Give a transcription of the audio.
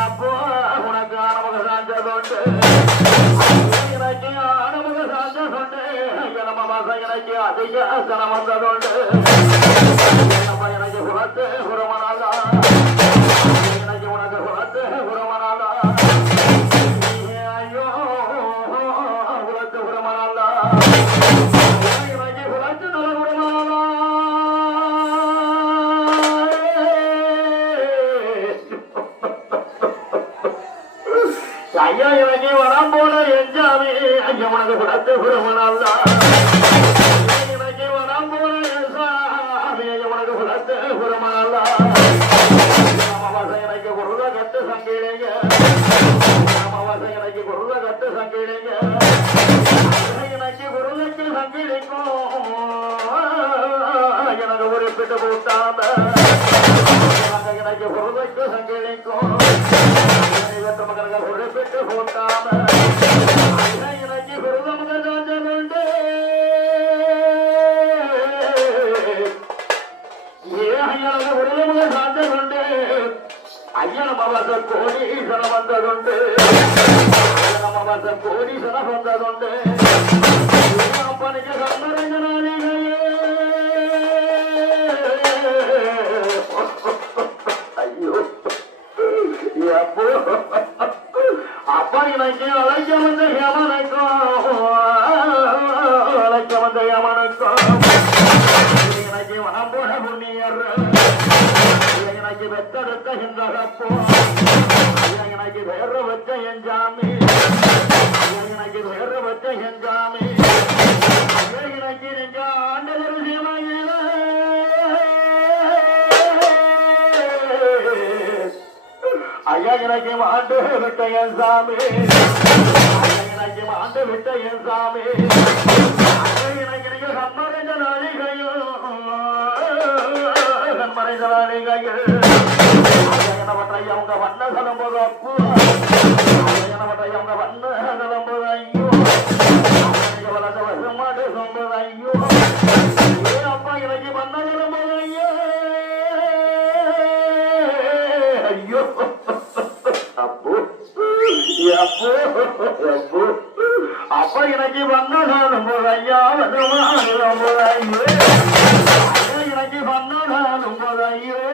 அப்போ உனக்கு ஆனமுக சாஞ்சதோண்டு எனக்கு ஆனமுக சாஞ்சதோண்டு நம்ம மாசம் எனக்கு அதிக சனம் வந்ததோண்டு நம்ம எனக்கு குலத்து குரமனாலா எனக்கு உனக்கு குலத்து குரமனாலா ஐயோ குலத்து குரமனாலா எனக்கு குலத்து நல்ல குரமனாலா ஐயா எனக்கு வரம் போல எஞ்சாமே ஐயா உனக்கு குலத்து குரமனாலா எனக்கு வரம் போல எஞ்சாமே ஐயா உனக்கு குலத்து குரமனாலா எனக்கு குருத கட்டு சங்கிடுங்க எனக்கு குருத கட்டு சங்கிடுங்க எனக்கு குருதைக்கு சங்கிடிக்கும் எனக்கு குறிப்பிட்டு போட்டாம எனக்கு குருதைக்கு சங்கிடிக்கும் மகனுக்கு குறிப்பிட்டு போட்டாம எனக்கு குருத மகனுண்டு எனக்கு குருத மகன் சாஞ்சதுண்டு ஐயன மவச கோடீசனம் வந்ததுண்டு ஐயன மவச கோடீசனம் வந்ததுண்டு அப்பனுக்கு சந்தரங்கனாளிகையே ஐயோ அப்போ அப்பா எனக்கு அழைக்க வந்த யமனுக்கும் அழைக்க வந்த யமனுக்கும் எனக்கு வனம் போட புண்ணியர் எனக்கு வெத்தெடுத்த ஹிந்தகப்போ எனக்கு வேற வச்ச எஞ்சாமி எனக்கு வேற வச்ச எஞ்சாமி எனக்கு நீங்க ஆண்டவர் சிவமையில ஐயா எனக்கு ஆண்டு விட்ட என் சாமி எனக்கு ஆண்டு விட்ட என் சாமி எனக்கு நீங்க சம்மறைந்த நாளிகையும் சம்மறைந்த நாளிகையில் என்னவற்றை அவங்க வண்ண சலம்போது அப்பு என்னவற்றை அவங்க வண்ண சலம்போது ஐயோ வளர்ந்த வருமாடு சொல்வது ஐயோ அப்பா எனக்கு வண்ண சலம்போது ஐயோ ஐயோ அப்போ அப்போ அப்போ அப்ப எனக்கு வண்ணதானம் போதையா வந்து ஐயோ எனக்கு வண்ணதானம் போதையோ